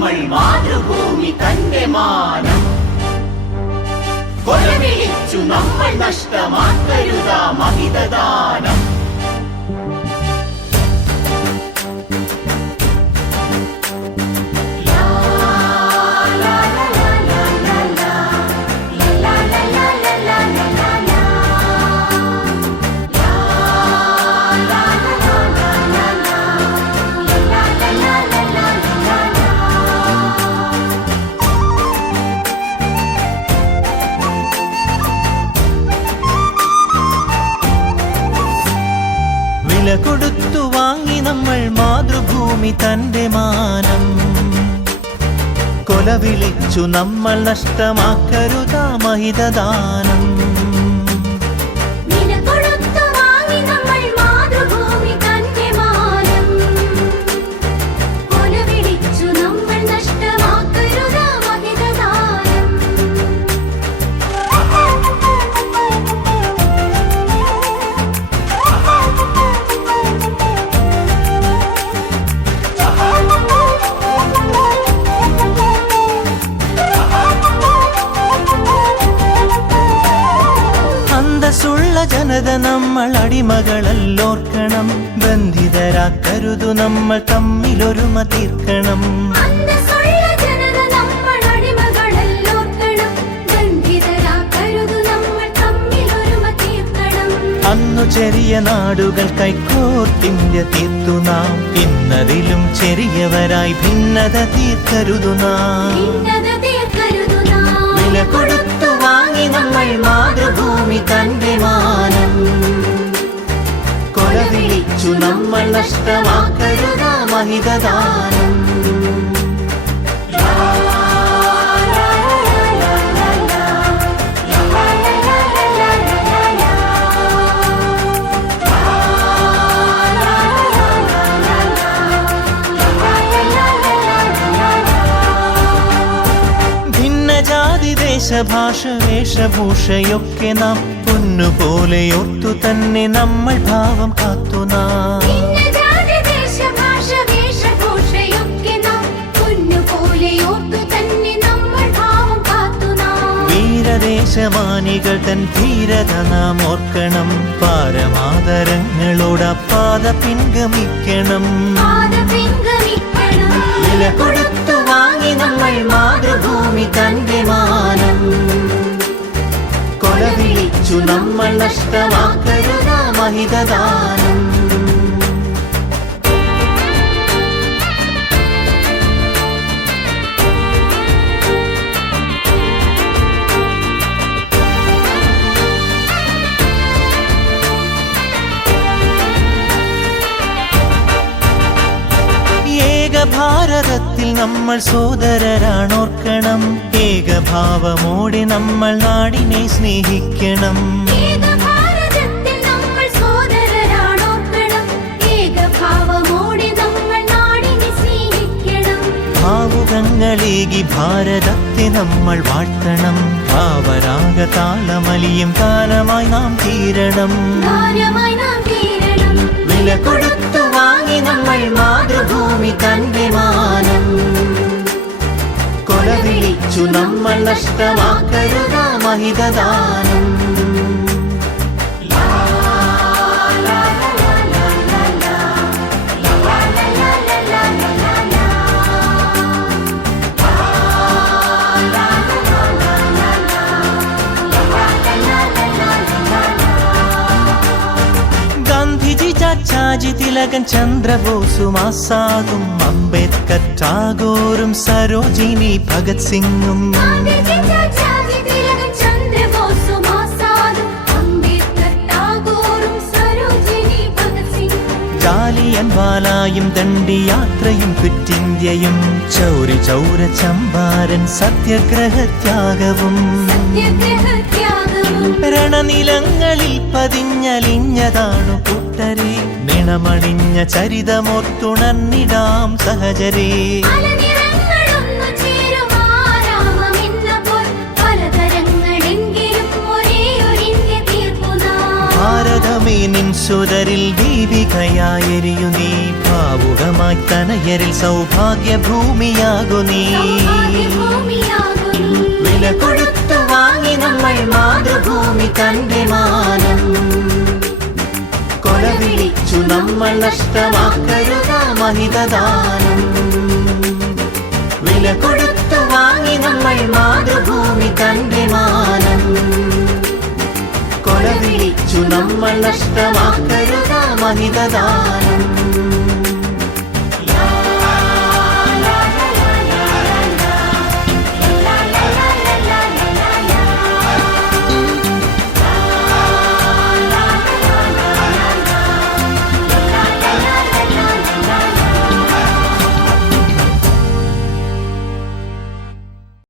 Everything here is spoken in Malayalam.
നമ്മൾ മാതൃഭൂമി തന്റെ മാനം കൊലവിളിച്ചു നമ്മൾ നഷ്ടമാക്കരുതാ മഹിതദാനം വില കൊടുത്തു വാങ്ങി നമ്മൾ മാതൃഭൂമി തന്റെ മാനം കൊലവിളിച്ചു നമ്മൾ നഷ്ടമാക്കരുതാ മഹിതദാനം ജനത നമ്മൾ അടിമകളല്ലോർക്കണം ബന്ധിതരാക്കരുതു നമ്മൾ തമ്മിലൊരുമ തീർക്കണം അന്നു ചെറിയ നാടുകൾ കൈക്കോർത്തിന്ത്യ തീർത്തു നാം ഇന്നതിലും ചെറിയവരായി ഭിന്നത തീർക്കരുതു നാം വില കൊടുത്തു വാങ്ങി നമ്മൾ മാതൃഭൂമി തന്റെ മാനം കൊലവിളിച്ചു നമ്മൾ നഷ്ടമാക്കരുതാ മഹിതദാനം ദേശഭാഷ വേഷഭൂഷയൊക്കെ നാം പൊന്നുപോലെ ഓർത്തു തന്നെ നമ്മൾ ഭാവം കാത്തു നാം വീരദേശമാനികൾ തൻ ധീരത നാം ഓർക്കണം പാരമാദരങ്ങളോടപ്പാത പിൻഗമിക്കണം വില കൊടുത്തു വാങ്ങി നമ്മൾ മാതൃഭൂമി തന്റെ മാനം കൊലവിളിച്ചു നമ്മൾ നഷ്ടമാക്കരുതാ മഹിതദാനം ഭാരതത്തിൽ നമ്മൾ സോദരരാണോർക്കണം ഏകഭാവമോടെ നമ്മൾ നാടിനെ സ്നേഹിക്കണം ഭാവുകങ്ങളേകി ഭാരതത്തെ നമ്മൾ വാഴ്ത്തണം ഭാവരാഗ താളമലിയും കാലമായി നാം തീരണം വില കൊടുത്തു വാങ്ങി നമ്മൾ മാതൃഭൂമി തന്റെ മാനം കൊലവിളിച്ചു നമ്മൾ നഷ്ടമാക്കരുതാ മഹിതദാനം ചാച്ചാജി തിലകൻ ചന്ദ്രബോസും ആസാദും അംബേദ്കർ ടാഗോറും സരോജിനി ഭഗത് സിംഗും ജാലിയൻ വാലായും ദണ്ഡിയാത്രയും ക്വിറ്റിന്ത്യയും ചൗരി ചൗര ചമ്പാരൻ സത്യാഗ്രഹത്യാഗവും രണനിലങ്ങളിൽ പതിഞ്ഞലിഞ്ഞതാണു കൂട്ടരെ നിണമണിഞ്ഞ ചരിതമോർത്തുണർന്നിടാം സഹചരേ ഭാരതമേ നിൻ സുതരിൽ ദീപികയായെരിയു നീ ഭാവുകമായി തനയരിൽ സൗഭാഗ്യഭൂമിയാകു നീ വില കൊടുത്തു വാങ്ങി നമ്മൾ മാതൃഭൂമി തന്റെ മാനം കൊലവിളിച്ചു നമ്മൾ നഷ്ടമാക്കരുത മഹിതദാനം വില കൊടുത്തു വാങ്ങി നമ്മൾ മാതൃഭൂമി തന്റെ മാനം കൊലവിളിച്ചു നമ്മൾ നഷ്ടമാക്കരുത മഹിതദാനം